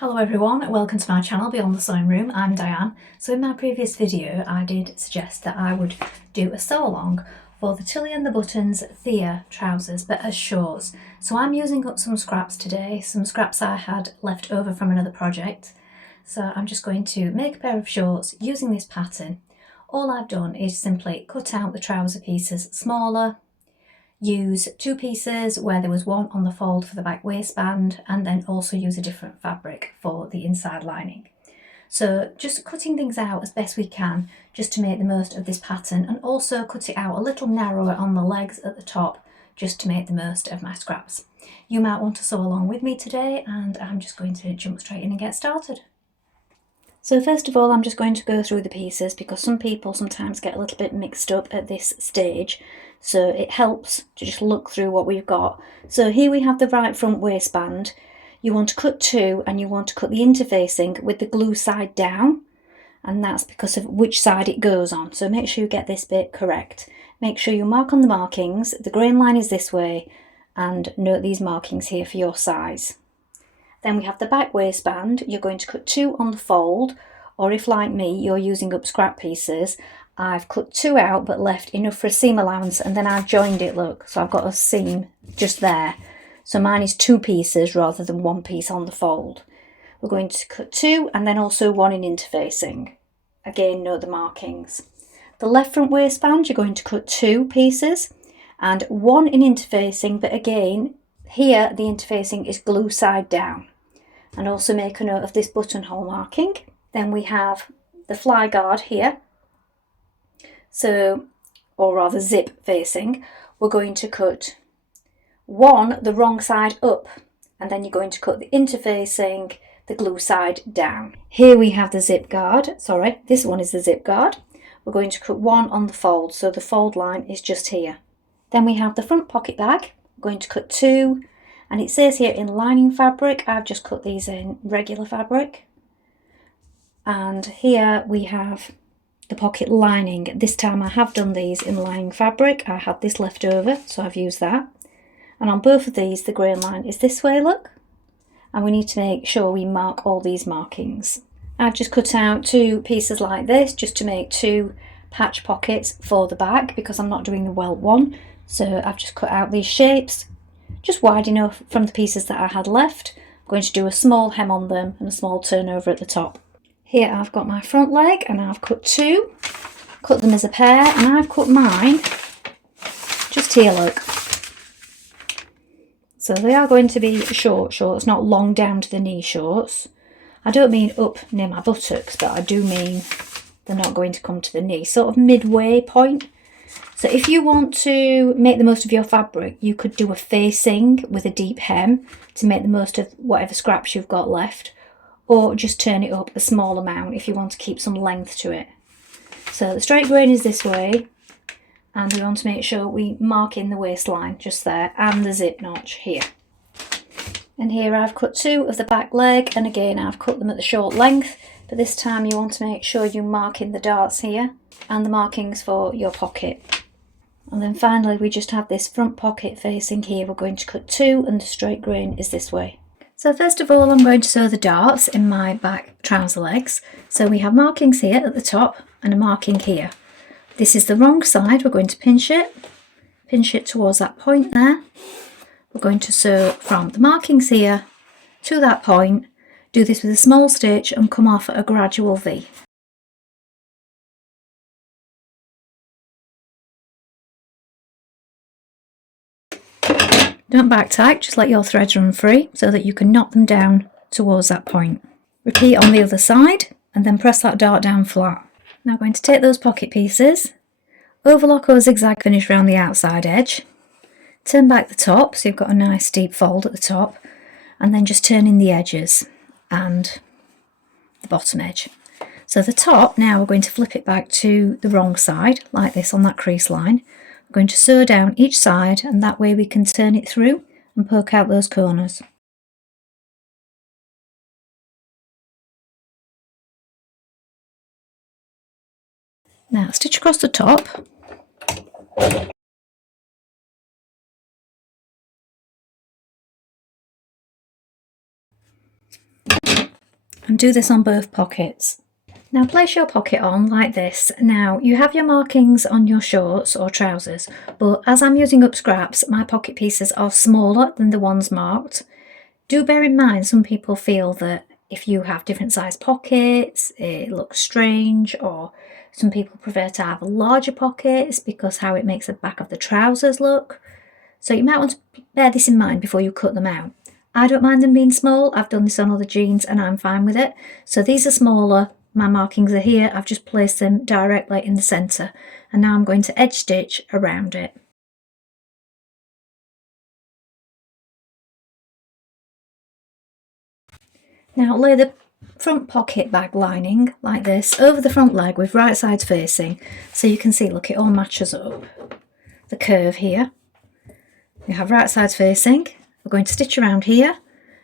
Hello everyone, welcome to my channel Beyond the Sewing Room. I'm Diane. So in my previous video I did suggest that I would do a sew along for the Tilly and the Buttons Thea trousers, but as shorts. So I'm using up some scraps today, some scraps I had left over from another project. So I'm just going to make a pair of shorts using this pattern. All I've done is simply cut out the trouser pieces smaller, use two pieces where there was one on the fold for the back waistband, and then also use a different fabric for the inside lining. So just cutting things out as best we can just to make the most of this pattern, and also cut it out a little narrower on the legs at the top just to make the most of my scraps. You might want to sew along with me today, and I'm just going to jump straight in and get started. So first of all, I'm just going to go through the pieces because some people sometimes get a little bit mixed up at this stage. So it helps to just look through what we've got. So here we have the right front waistband. You want to cut two, and you want to cut the interfacing with the glue side down. And that's because of which side it goes on. So make sure you get this bit correct. Make sure you mark on the markings. The grain line is this way, and note these markings here for your size. Then we have the back waistband. You're going to cut two on the fold, or if like me you're using up scrap pieces, I've cut two out but left enough for a seam allowance, and then I've joined it, look, so I've got a seam just there. So mine is two pieces rather than one piece on the fold. We're going to cut two and then also one in interfacing. Again, note the markings. The left front waistband, you're going to cut two pieces and one in interfacing, but again here the interfacing is glue side down. And also make a note of this buttonhole marking. Then we have the fly guard here. So, or rather zip facing, we're going to cut one the wrong side up, and then you're going to cut the interfacing the glue side down. Here we have the zip guard, sorry, this one is the zip guard. We're going to cut one on the fold, so the fold line is just here. Then we have the front pocket bag. We're going to cut two, and it says here in lining fabric. I've just cut these in regular fabric. And here we have the pocket lining. This time I have done these in lining fabric. I had this left over, so I've used that. And on both of these the grain line is this way, look. And we need to make sure we mark all these markings. I've just cut out two pieces like this just to make two patch pockets for the back because I'm not doing the welt one. So I've just cut out these shapes just wide enough from the pieces that I had left. I'm going to do a small hem on them and a small turnover at the top. Here I've got my front leg and I've cut two, cut them as a pair, and I've cut mine just here, look. So they are going to be short shorts, not long down to the knee shorts. I don't mean up near my buttocks, but I do mean they're not going to come to the knee, sort of midway point. So if you want to make the most of your fabric, you could do a facing with a deep hem to make the most of whatever scraps you've got left, or just turn it up a small amount if you want to keep some length to it. So the straight grain is this way, and we want to make sure we mark in the waistline just there and the zip notch here. And here I've cut two of the back leg, and again I've cut them at the short length, but this time you want to make sure you mark in the darts here and the markings for your pocket. And then finally we just have this front pocket facing here. We're going to cut two, and the straight grain is this way. So first of all I'm going to sew the darts in my back trouser legs. So we have markings here at the top and a marking here. This is the wrong side. We're going to pinch it towards that point there. We're going to sew from the markings here to that point. Do this with a small stitch and come off at a gradual V. Don't back tack, just let your threads run free so that you can knot them down towards that point. Repeat on the other side and then press that dart down flat. Now I'm going to take those pocket pieces, overlock or zigzag finish around the outside edge, turn back the top so you've got a nice deep fold at the top, and then just turn in the edges and the bottom edge. So the top, now we're going to flip it back to the wrong side like this on that crease line. We're going to sew down each side, and that way we can turn it through and poke out those corners. Now stitch across the top. and do this on both pockets. Now place your pocket on like this. Now you have your markings on your shorts or trousers, but as I'm using up scraps, my pocket pieces are smaller than the ones marked. Do bear in mind some people feel that if you have different size pockets it looks strange, or some people prefer to have larger pockets because how it makes the back of the trousers look. So you might want to bear this in mind before you cut them out. I don't mind them being small, I've done this on other jeans and I'm fine with it. So these are smaller, my markings are here, I've just placed them directly in the centre, and now I'm going to edge stitch around it. Now lay the front pocket bag lining like this over the front leg with right sides facing, so you can see, look, it all matches up. The curve here, you have right sides facing, we're going to stitch around here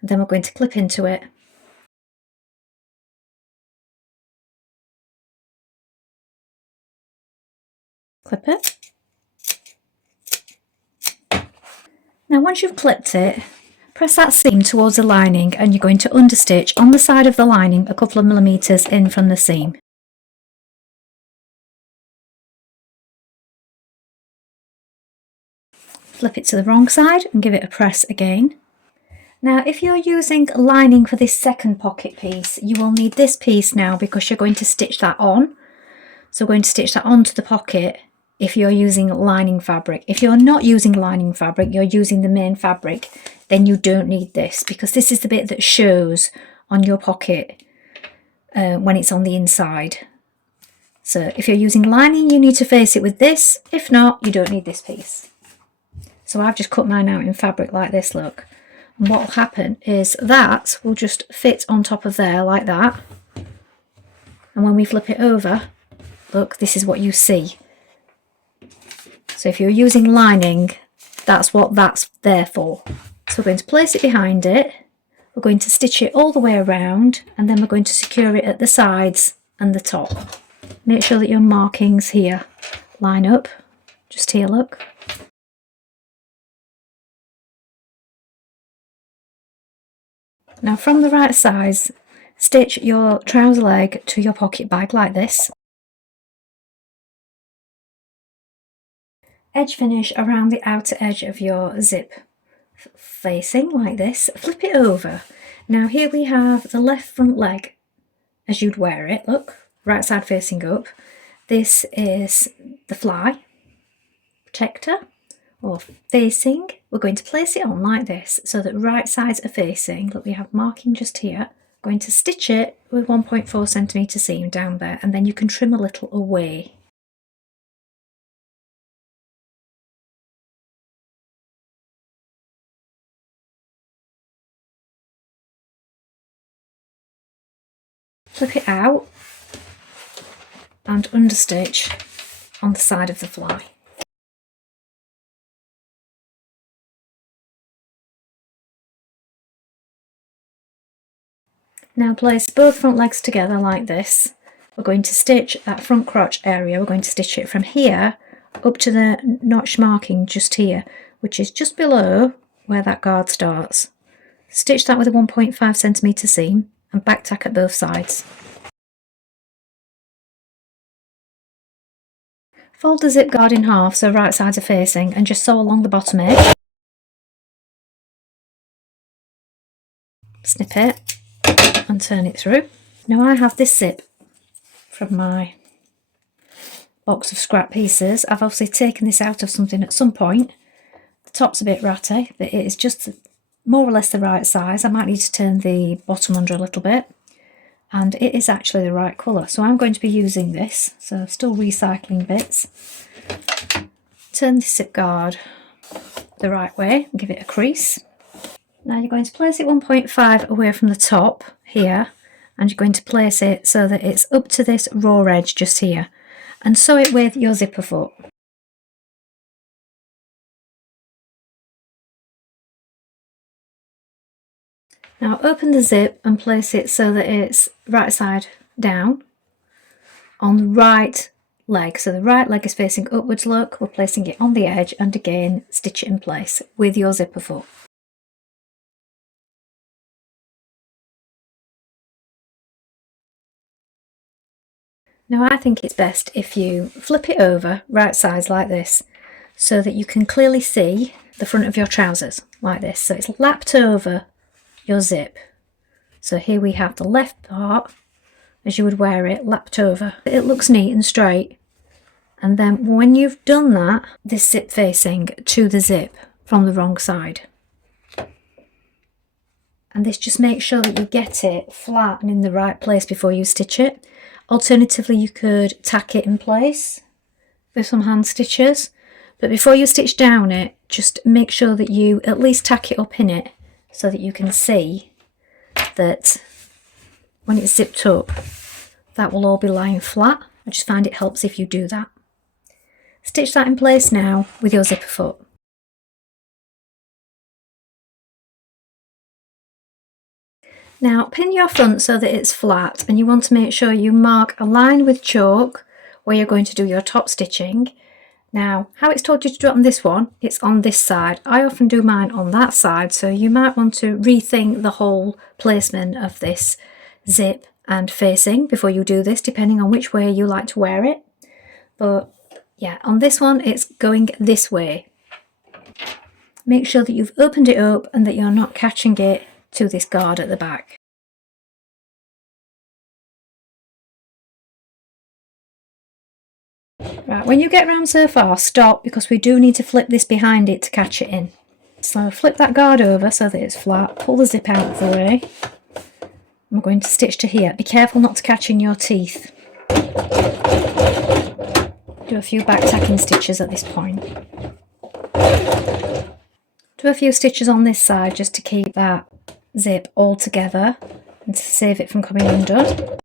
and then we're going to clip into it. Clip it. Now once you've clipped it, press that seam towards the lining and you're going to understitch on the side of the lining a couple of millimetres in from the seam. Flip it to the wrong side and give it a press again. Now if you're using lining for this second pocket piece, you will need this piece now because you're going to stitch that on. So we're going to stitch that onto the pocket if you're using lining fabric. If you're not using lining fabric, you're using the main fabric, then you don't need this, because this is the bit that shows on your pocket when it's on the inside. So if you're using lining, you need to face it with this. If not, you don't need this piece. So I've just cut mine out in fabric like this, look. And what will happen is that will just fit on top of there like that. And when we flip it over, look, this is what you see. So if you're using lining, that's what that's there for. So we're going to place it behind it, we're going to stitch it all the way around, and then we're going to secure it at the sides and the top. Make sure that your markings here line up, just here, look. Now from the right size, stitch your trouser leg to your pocket bag like this. Edge finish around the outer edge of your zip facing like this. Flip it over. Now here we have the left front leg as you'd wear it, look, right side facing up. This is the fly protector or facing. We're going to place it on like this so that right sides are facing. Look, we have marking just here. Going to stitch it with 1.4 centimetre seam down there, and then you can trim a little away. Flip it out and understitch on the side of the fly. Now place both front legs together like this. We're going to stitch that front crotch area, we're going to stitch it from here up to the notch marking just here, which is just below where that guard starts. Stitch that with a 1.5 centimetre seam and back tack at both sides. Fold the zip guard in half so right sides are facing and just sew along the bottom edge. Snip it and turn it through. Now I have this zip from my box of scrap pieces. I've obviously taken this out of something at some point. The top's a bit ratty, but it is just more or less the right size. I might need to turn the bottom under a little bit, and it is actually the right colour. So I'm going to be using this, so still recycling bits. Turn the zip guard the right way and give it a crease. Now you're going to place it 1.5 away from the top here, and you're going to place it so that it's up to this raw edge just here, and sew it with your zipper foot. Now open the zip and place it so that it's right side down on the right leg. So the right leg is facing upwards, look, we're placing it on the edge, and again stitch it in place with your zipper foot. Now I think it's best if you flip it over right sides like this so that you can clearly see the front of your trousers like this. So it's lapped over your zip. So here we have the left part as you would wear it, lapped over. It looks neat and straight. And then when you've done that, this zip facing to the zip from the wrong side. And this just makes sure that you get it flat and in the right place before you stitch it. Alternatively, you could tack it in place with some hand stitches. But before you stitch down it, just make sure that you at least tack it up in it so that you can see that when it's zipped up, that will all be lying flat. I just find it helps if you do that. Stitch that in place now with your zipper foot. Now pin your front so that it's flat, and you want to make sure you mark a line with chalk where you're going to do your top stitching. Now how it's told you to do it on this one, it's on this side. I often do mine on that side, so you might want to rethink the whole placement of this zip and facing before you do this, depending on which way you like to wear it. But yeah, on this one it's going this way. Make sure that you've opened it up and that you're not catching it to this guard at the back. Right, when you get round so far, stop, because we do need to flip this behind it to catch it in. So flip that guard over so that it's flat, pull the zip out of the way. I'm going to stitch to here. Be careful not to catch in your teeth. Do a few back tacking stitches at this point. Do a few stitches on this side just to keep that zip all together and to save it from coming undone.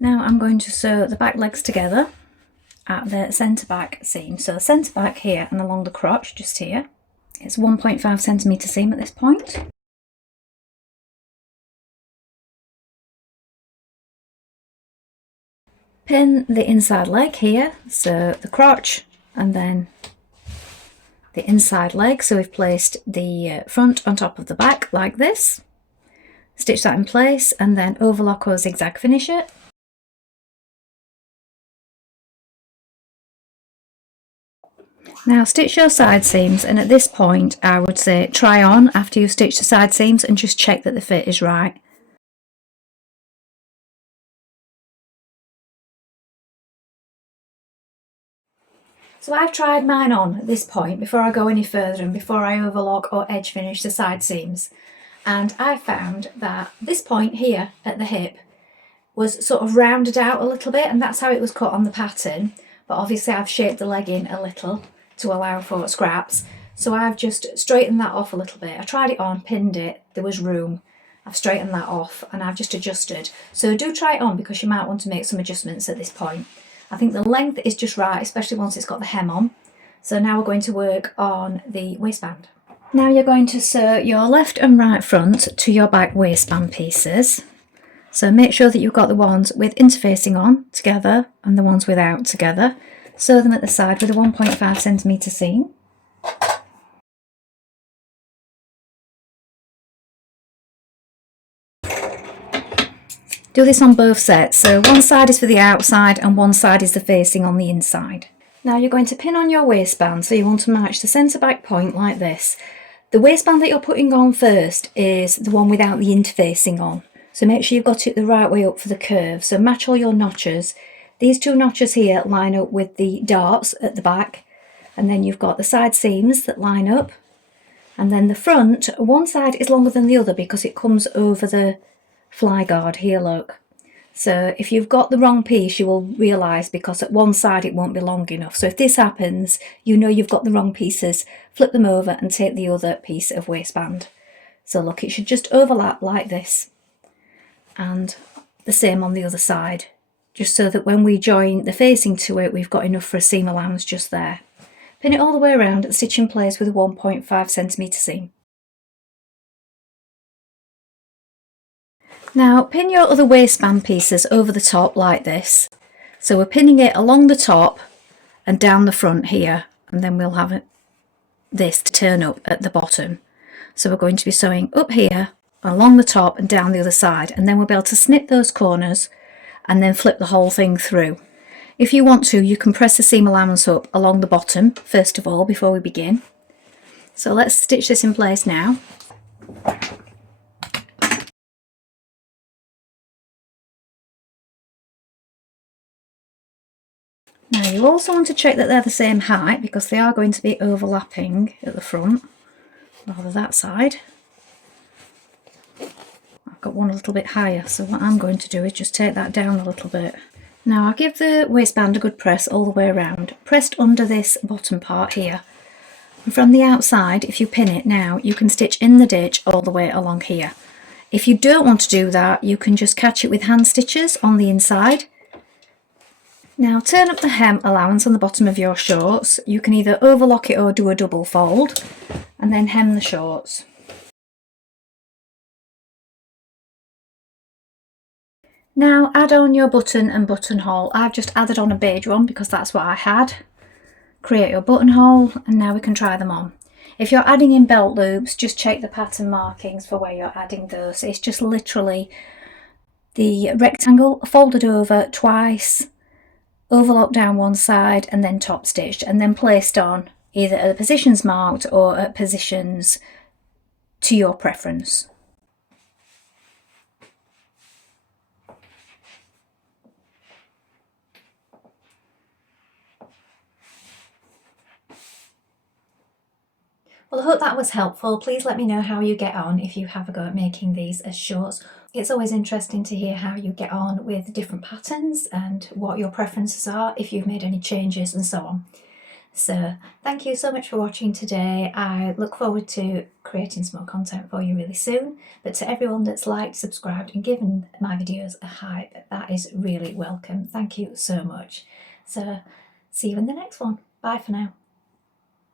Now I'm going to sew the back legs together at the centre back seam. So the centre back here and along the crotch just here. It's 1.5 centimetre seam at this point. Pin the inside leg here, so the crotch and then the inside leg. So we've placed the front on top of the back like this. Stitch that in place and then overlock or zigzag finish it. Now stitch your side seams, and at this point I would say try on after you've stitched the side seams and just check that the fit is right. So I've tried mine on at this point before I go any further and before I overlock or edge finish the side seams, and I found that this point here at the hip was sort of rounded out a little bit, and that's how it was cut on the pattern, but obviously I've shaped the leg in a little to allow for scraps, so I've just straightened that off a little bit. I tried it on, pinned it, there was room, I've straightened that off and I've just adjusted. So do try it on because you might want to make some adjustments at this point. I think the length is just right, especially once it's got the hem on. So now we're going to work on the waistband. Now you're going to sew your left and right front to your back waistband pieces. So make sure that you've got the ones with interfacing on together and the ones without together. Sew them at the side with a 1.5 centimetre seam. Do this on both sets, so one side is for the outside and one side is the facing on the inside. Now you're going to pin on your waistband, so you want to match the centre back point like this. The waistband that you're putting on first is the one without the interfacing on, so make sure you've got it the right way up for the curve. So match all your notches. These two notches here line up with the darts at the back, and then you've got the side seams that line up, and then the front, one side is longer than the other because it comes over the fly guard here, look. So if you've got the wrong piece, you will realise because at one side it won't be long enough. So if this happens, you know you've got the wrong pieces, flip them over and take the other piece of waistband. So look, it should just overlap like this, and the same on the other side, just so that when we join the facing to it, we've got enough for a seam allowance just there. Pin it all the way around and stitch in place with a 1.5 centimetre seam. Now pin your other waistband pieces over the top like this. So we're pinning it along the top and down the front here, and then we'll have this to turn up at the bottom. So we're going to be sewing up here along the top and down the other side, and then we'll be able to snip those corners and then flip the whole thing through. If you want to, you can press the seam allowance up along the bottom first of all before we begin. So let's stitch this in place now. Now you also want to check that they're the same height because they are going to be overlapping at the front, rather that side. I've got one a little bit higher, so what I'm going to do is just take that down a little bit. Now I'll give the waistband a good press all the way around, pressed under this bottom part here. And from the outside, if you pin it now, you can stitch in the ditch all the way along here. If you don't want to do that, you can just catch it with hand stitches on the inside. Now turn up the hem allowance on the bottom of your shorts. You can either overlock it or do a double fold and then hem the shorts. Now add on your button and buttonhole. I've just added on a beige one because that's what I had. Create your buttonhole and now we can try them on. If you're adding in belt loops, just check the pattern markings for where you're adding those. It's just literally the rectangle folded over twice, overlocked down one side and then top stitched and then placed on either at the positions marked or at positions to your preference. Well, I hope that was helpful. Please let me know how you get on if you have a go at making these as shorts. It's always interesting to hear how you get on with different patterns and what your preferences are, if you've made any changes and so on. So thank you so much for watching today. I look forward to creating some more content for you really soon. But to everyone that's liked, subscribed and given my videos a hype, that is really welcome. Thank you so much. So see you in the next one. Bye for now.